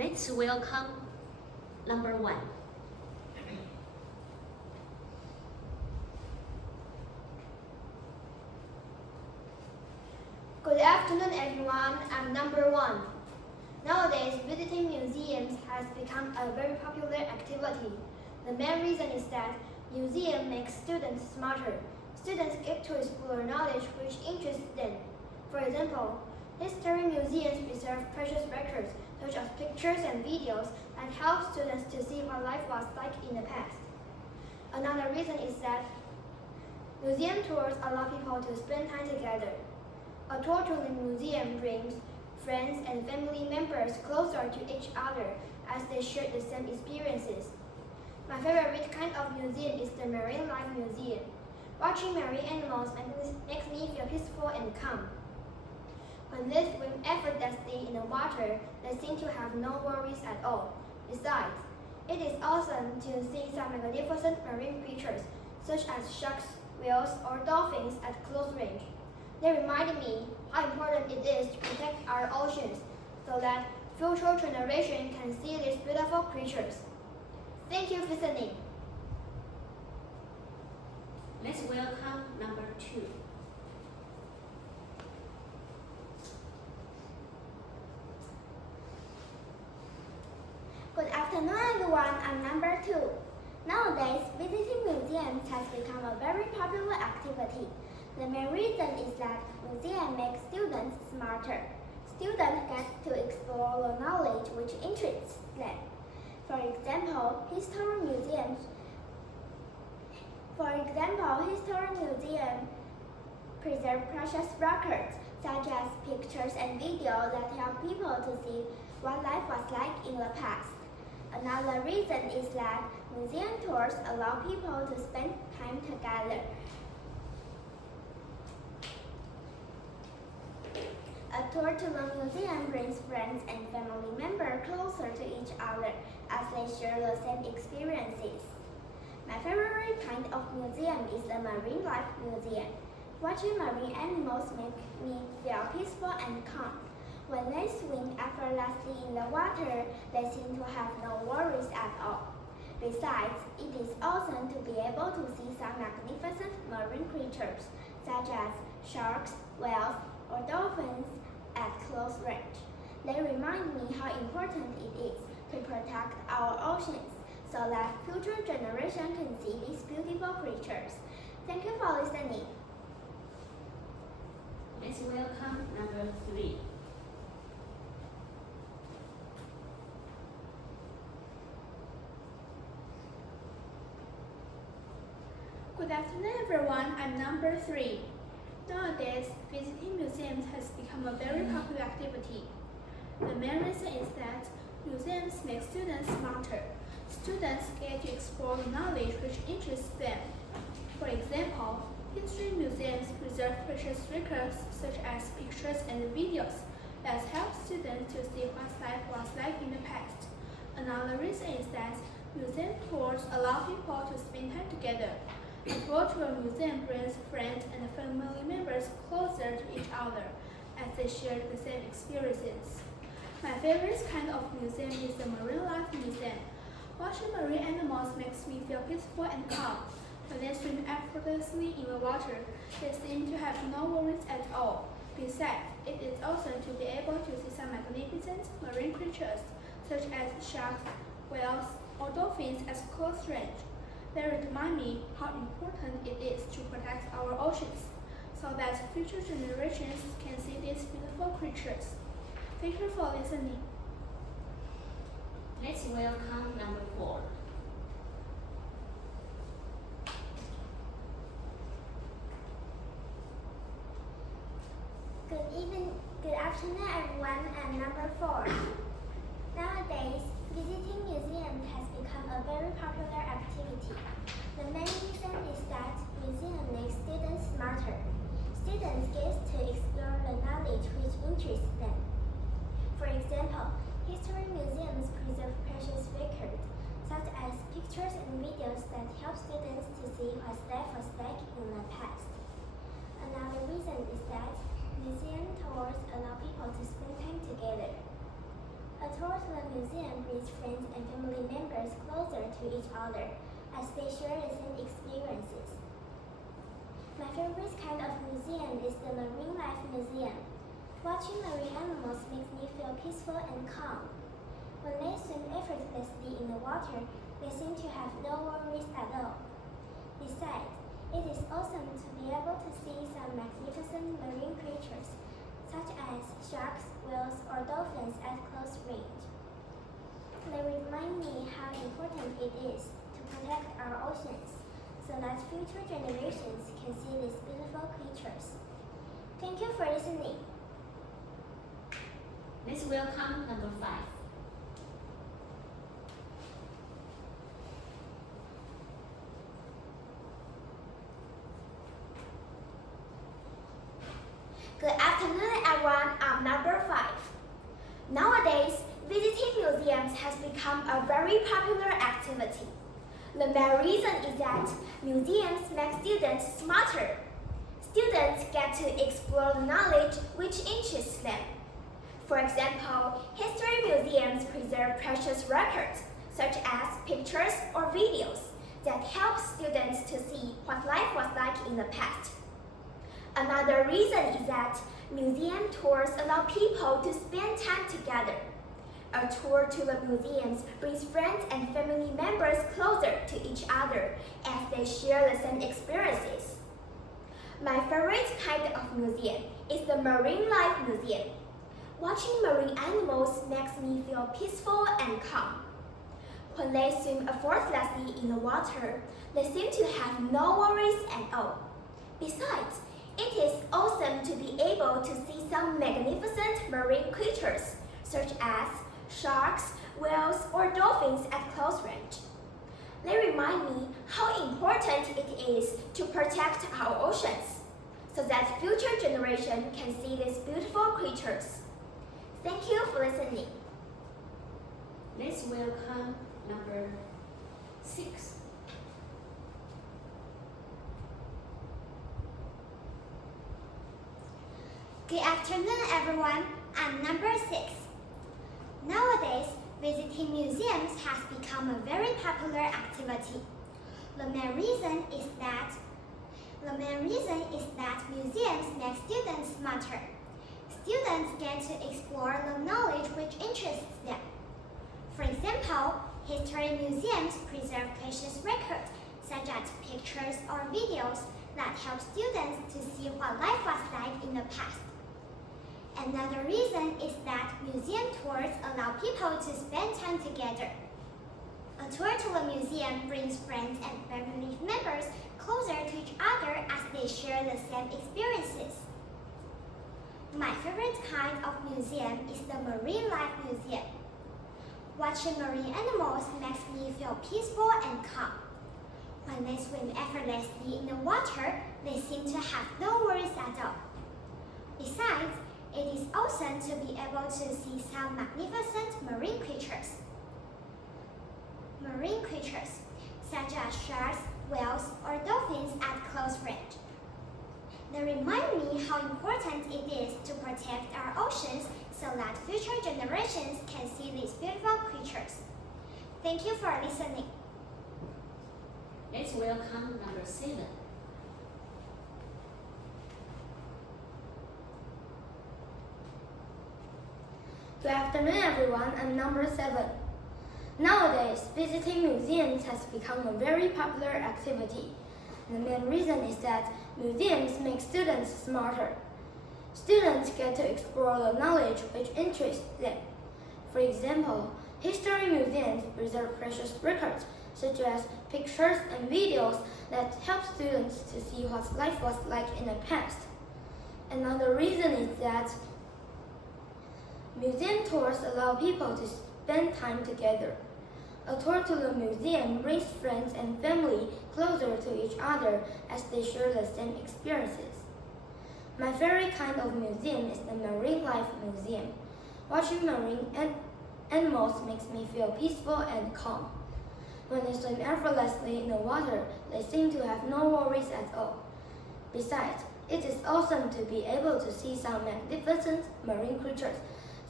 Let's welcome number 1. Good afternoon, everyone. I'm number 1. Nowadays, visiting museums has become a very popular activity. The main reason is that museum makes students smarter. Students get to explore knowledge which interests them. For example, history museums preserve precious records such as pictures and videos that help students to see what life was like in the past. Another reason is that museum tours allow people to spend time together. A tour to the museum brings friends and family members closer to each other as they share the same experiences. My favorite kind of museum is the marine life museum. Watching marine animals makes me feel peaceful and calm. When they swim effortlessly in the water, they seem to have no worries at all. Besides, it is awesome to see some magnificent marine creatures, such as sharks, whales, or dolphins at close range. They remind me how important it is to protect our oceans so that future generations can see these beautiful creatures. Thank you for listening. Let's welcome number 2. Good afternoon, everyone. I'm number 2. Nowadays, visiting museums has become a very popular activity. The main reason is that museums make students smarter. Students get to explore the knowledge which interests them. For example, history museums preserve precious records such as pictures and videos that help people to see what life was like in the past. Another reason is that museum tours allow people to spend time together. A tour to the museum brings friends and family members closer to each other as they share the same experiences. My favorite kind of museum is the Marine Life Museum. Watching marine animals makes me feel peaceful and calm. When they swim effortlessly in the water, they seem to have no worries at all. Besides, it is awesome to be able to see some magnificent marine creatures, such as sharks, whales, or dolphins at close range. They remind me how important it is to protect our oceans so that future generations can see these beautiful creatures. Thank you for listening. Let's welcome number 3. Good afternoon, everyone. I'm number 3. Nowadays, visiting museums has become a very popular activity. The main reason is that museums make students smarter. Students get to explore the knowledge which interests them. For example, history museums preserve precious records such as pictures and videos that help students to see what life was like in the past. Another reason is that museum tours allow people to spend time together. A tour to a museum brings friends and family members closer to each other as they share the same experiences. My favorite kind of museum is the Marine Life Museum. Watching marine animals makes me feel peaceful and calm. When they swim effortlessly in the water, they seem to have no worries at all. Besides, it is awesome to be able to see some magnificent marine creatures, such as sharks, whales, or dolphins at close range. They remind me how important it is to protect our oceans, so that future generations can see these beautiful creatures. Thank you for listening. Let's welcome number 4. Good afternoon, everyone. I'm number 4. Nowadays, visiting museums has become a very popular activity. The main reason is that museums make students smarter. Students get to explore the knowledge which interests them. For example, history museums preserve precious records, such as pictures and videos that help students to see what life was like in the past. Another reason is that museum tours allow people to spend time together. A tour to the museum brings friends and family members closer to each other as they share the same experiences. My favorite kind of museum is the marine life museum. Watching marine animals makes me feel peaceful and calm. When they swim effortlessly in the water, they seem to have no worries at all. Besides, it is awesome to be able to see some magnificent marine creatures, such as sharks, whales, or dolphins at close range. They remind me how important it is to protect our oceans, so that future generations can see these beautiful creatures. Thank you for listening. Let's welcome number 5. Good afternoon, everyone. I'm number 5. Nowadays, visiting museums has become a very popular activity. The main reason is that museums make students smarter. Students get to explore the knowledge which interests them. For example, history museums preserve precious records, such as pictures or videos, that help students to see what life was like in the past. Another reason is that museum tours allow people to spend time together. A tour to the museums brings friends and family members closer to each other as they share the same experiences. My favorite kind of museum is the Marine Life Museum. Watching marine animals makes me feel peaceful and calm. When they swim effortlessly in the water, they seem to have no worries at all. Besides, it is awesome to be able to see some magnificent marine creatures, such as sharks, whales, or dolphins at close range. They remind me how important it is to protect our oceans, so that future generations can see these beautiful creatures. Thank you for listening. Let's welcome number 6. Good afternoon, everyone. I'm number 6. Nowadays, visiting museums has become a very popular activity. The main reason is that museums make students smarter. Students get to explore the knowledge which interests them. For example, history museums preserve precious records, such as pictures or videos, that help students to see what life was like in the past. Another reason is that museum tours allow people to spend time together. A tour to a museum brings friends and family members closer to each other as they share the same experiences. My favorite kind of museum is the Marine Life Museum. Watching marine animals makes me feel peaceful and calm. When they swim effortlessly in the water, they seem to have no worries at all. Besides, it is awesome to be able to see some magnificent marine creatures, such as sharks, whales, or dolphins at close range. They remind me how important it is to protect our oceans so that future generations can see these beautiful creatures. Thank you for listening. Let's welcome number 7. Good afternoon, everyone. I'm number 7. Nowadays, visiting museums has become a very popular activity. The main reason is that museums make students smarter. Students get to explore the knowledge which interests them. For example, history museums preserve precious records, such as pictures and videos that help students to see what life was like in the past. Another reason is that museum tours allow people to spend time together. A tour to the museum brings friends and family closer to each other as they share the same experiences. My favorite kind of museum is the Marine Life Museum. Watching marine animals makes me feel peaceful and calm. When they swim effortlessly in the water, they seem to have no worries at all. Besides, it is awesome to be able to see some magnificent marine creatures,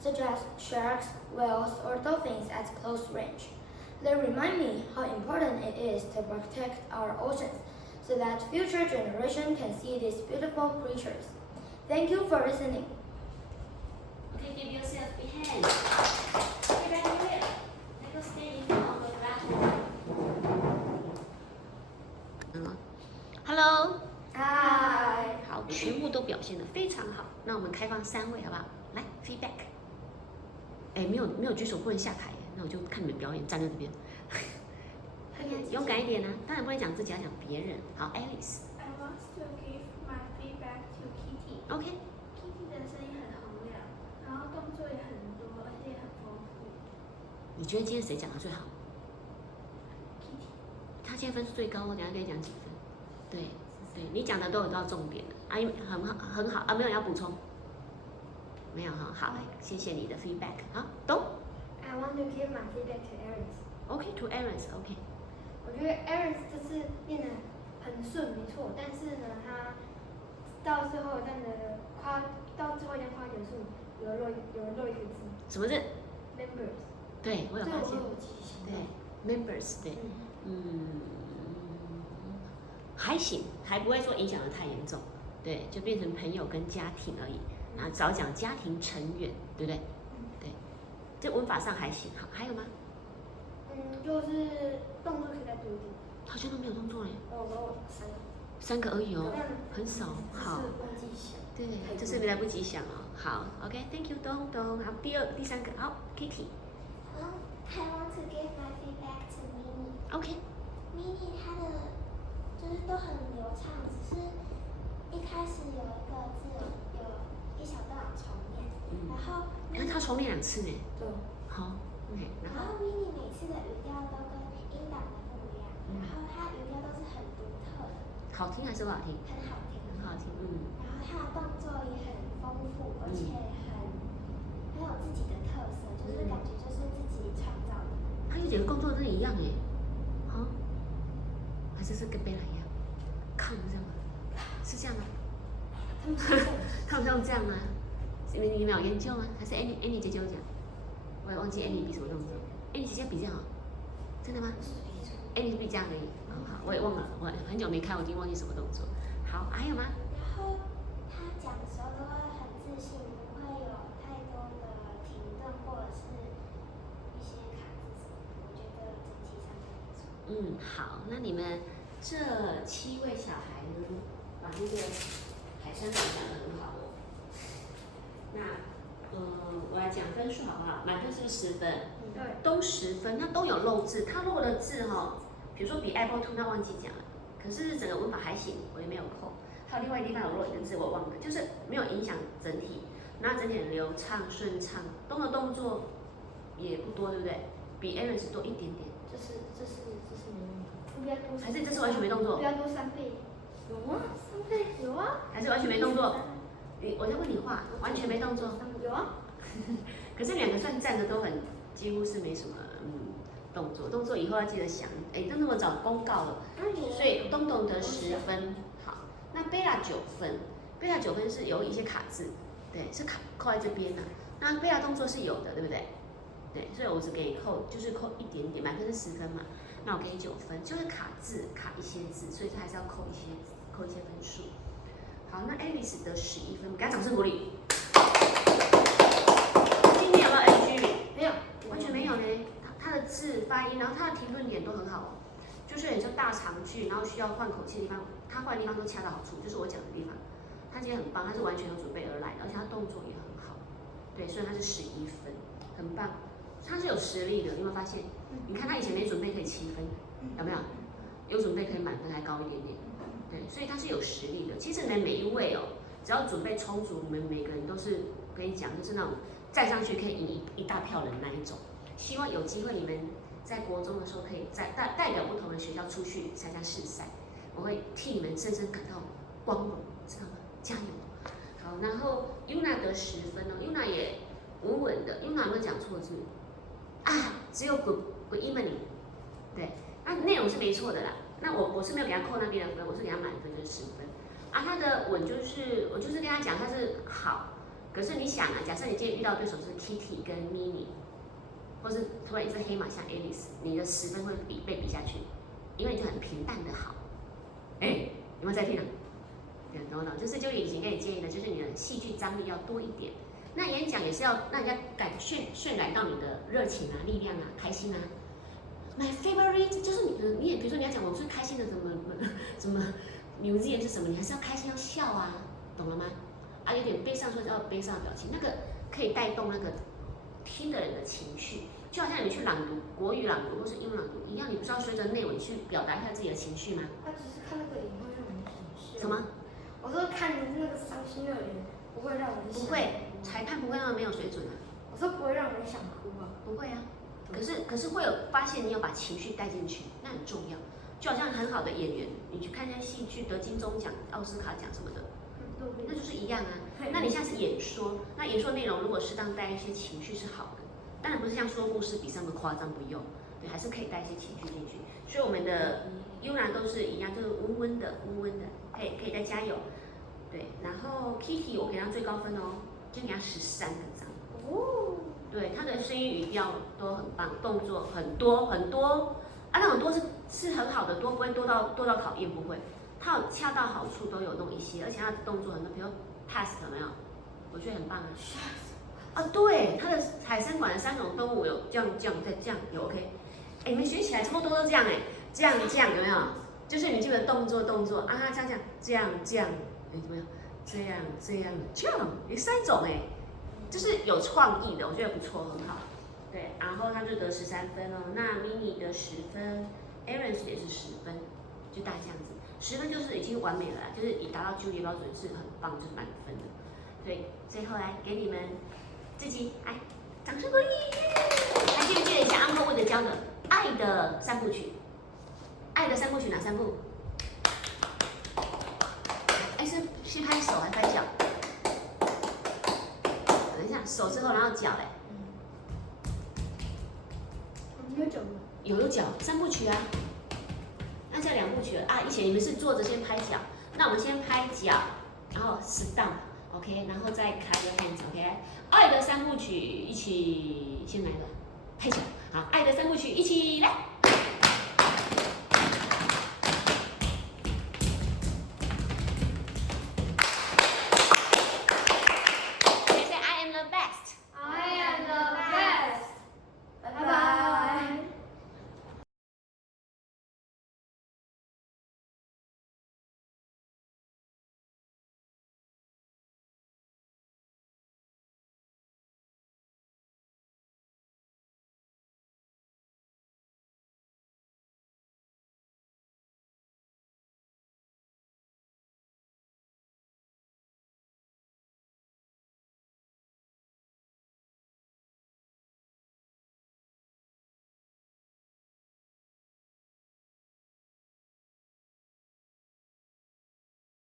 such as sharks, whales, or dolphins at close range. They remind me how important it is to protect our oceans so that future generations can see these beautiful creatures. Thank you for listening. Okay, give yourself a big hand. Okay, back here. Let us stay in front of the blackboard. Hello. Hi. 好，全部都表现得非常好。那我们开放3位，好不好？来 feedback。哎，没有举手不能下台，那我就看你们表演，站在这边。勇敢一点啊！当然不能讲自己，要讲别人。好 ，Alice。 I want to give my feedback to Kitty. OK。 Kitty 的声音很洪亮，然后动作也很多，而且也很丰富。你觉得今天谁讲的最好 Kitty。 他今天分数最高，我等一下跟你讲几分。对，你讲的都有到重点的，啊，很好啊，没有要补充？没有哈，好，谢谢你的 feedback。好，懂 I want to give my feedback to Aries.？OK，to Aaron，OK。我觉得 Aries 这次念得很顺，没错，但是呢，他到最后这样的到最后这样夸结束，有人漏一个字什么字？ ，members。对，我有发现。这个我有记性。对 ，members， 对，还行，还不会说影响得太严重，对，就变成朋友跟家庭而已，然后少讲家庭成员，对不对？对，这文法上还行，好，还有吗？就是动作可以再多一点。好像都没有动作嘞。我3个而已哦，很少。好，忘记想。对，这是来不及想哦。好 ，OK，Thank you，东。好，第3个，好 ，Kitty。I want to give my feedback to Mini. OK。Mini 它的就是都很流畅，只是一开始有一个字有一小段重念，然后他重念2次呢。对。好，OK，然后。 Mini 每次的语调都跟音档的不一样，然后它语调都是很独特的。好听还是不好听？很好听。很好听，然后它的动作也很丰富，而且很有自己的特色，就是感觉就是自己创造的。他有几个动作真的一样耶，啊？还是跟贝拉一样？看这样吗？是这样吗？他们像这样吗？你们有研究吗？还是 Annie 姐姐有讲？我也忘记 Annie 比什么动作。Annie 姐姐比这样，真的吗？Annie 比这样而已。好，我也忘了，我很久没看，我已经忘记什么动作。好，还有吗？然后他讲的时候都会很自信，不会有太多的停顿或者是一些卡字什么的。我觉得整体上还不错。好，那你们这7位小孩呢，把那个海参岛讲得很好哦。那我来讲分数好不好？满分是不是10分？对。都10分，那都有漏字，他漏的字比如说比 Apple 2，他忘记讲了，可是整个文法还行，我也没有扣。还有另外一个地方有漏一个字，我忘了，就是没有影响整体，那整体很流畅顺畅，东的动作也不多，对不对？比 Aaron 多一点点。这是没用的。应该多。还是这次完全没动作？不要多3倍。有吗？3倍有啊。还是完全没动作？我在问你话，完全没动作。有啊。可是2个算站的都很，几乎是没什么动作。动作以后要记得想，都那么早公告了，所以东东得10分。好，那贝拉9分，贝拉9分是有一些卡字，对，是扣在这边的。那贝拉动作是有的，对不对？对，所以我只给你扣，就是扣一点点，满分是10分嘛，那我给你9分，就是卡字卡一些字，所以还是要扣一些分数。好，那 Alice 得11分，给她掌声鼓励。今天有没有 NG？ 没有，完全没有呢。他的字发音，然后他的停顿点都很好哦，就是很像大长句，然后需要换口气的地方，他换的地方都恰到好处，就是我讲的地方。他今天很棒，他是完全有准备而来的，而且他动作也很好，对，所以他是11分，很棒。他是有实力的，你有没有发现？你看他以前没准备可以7分，有没有？有准备可以满分还高一点点，对，所以他是有实力的。其实你们每一位只要准备充足，你们每个人都是，我跟你讲，就是那种站上去可以赢一大票人那一种。希望有机会你们在国中的时候可以代表不同的学校出去参加市赛，我会替你们深深感到光荣，知道吗？加油！好，然后 Yuna 得10分哦 ，Yuna 也稳稳的。Yuna 有没有讲错字？啊，只有 good evening， 对，那内容是没错的啦。那我是没有给他扣那边的分，我是给他满分，就是10分。啊，他的稳就是我就是跟他讲他是好，可是你想啊，假设你今天遇到对手是 Kitty 跟 Minnie， 或是突然一只黑马像 Alice， 你的10分会被比下去，因为你就很平淡的好。有没有在听啊？懂不懂？就是就以前给你建议的，就是你的戏剧张力要多一点。那演讲也是要让人家渲染到你的热情啊、力量啊、开心啊。My favorite 就是你也比如说你要讲我最开心的什么 museum 是什么，你还是要开心要笑啊，懂了吗？啊，有点悲伤说要悲伤的表情，那个可以带动那个听的人的情绪，就好像你去朗读国语朗读或是英文朗读一样，你不是要随着内文去表达一下自己的情绪吗？他只是看那个影会让人情绪。什么？我说看那个伤心乐园不会让人想哭。不会，裁判不会那么没有水准啊。我说不会让人想哭啊。不会啊，可是会有发现你有把情绪带进去，那很重要。就好像很好的演员，你去看那些戏剧得金钟奖、奥斯卡奖什么的，那就是一样啊。那你现在是演说，那演说内容如果适当带一些情绪是好的，当然不是像说故事比那么夸张，不用，对，还是可以带一些情绪进去。所以我们的优娜都是一样，就是温温的，可以再加油。对，然后 Kitty 我给她最高分哦，就给她13个章。哦。对，她的声音语调都很棒，动作很多啊，那种多是很好的多，不会多到考验，不会，她有恰到好处，都有弄一些，而且她的动作很多，比如 pass 有没有？我觉得很棒啊。啊，对，它的海参馆的3种动物有这样再这样有 OK。你们学起来超多都这样这样有没有？就是你记得动作啊，这样，怎么样？这样，有3种就是有创意的，我觉得不错，很好。对，然后他就得13分哦。那 Mini 得10分 ，Aaron 也是10分，就大这样子，10分就是已经完美了啦，就是已达到就业标准，是很棒，就是满分的。对，最后来给你们自己来掌声鼓励。还记不记得一下安哥为的教的爱的3部曲？爱的3部曲哪3部？是先拍手还是拍脚？等一下，手之后然后脚没有脚吗？有脚，3部曲啊。那叫2部曲了啊！以前你们是坐着先拍脚，那我们先拍脚，然后 sit down，OK， 然后再开 your hands，OK。爱的3部曲一起先来个拍脚，好，爱的3部曲一起来。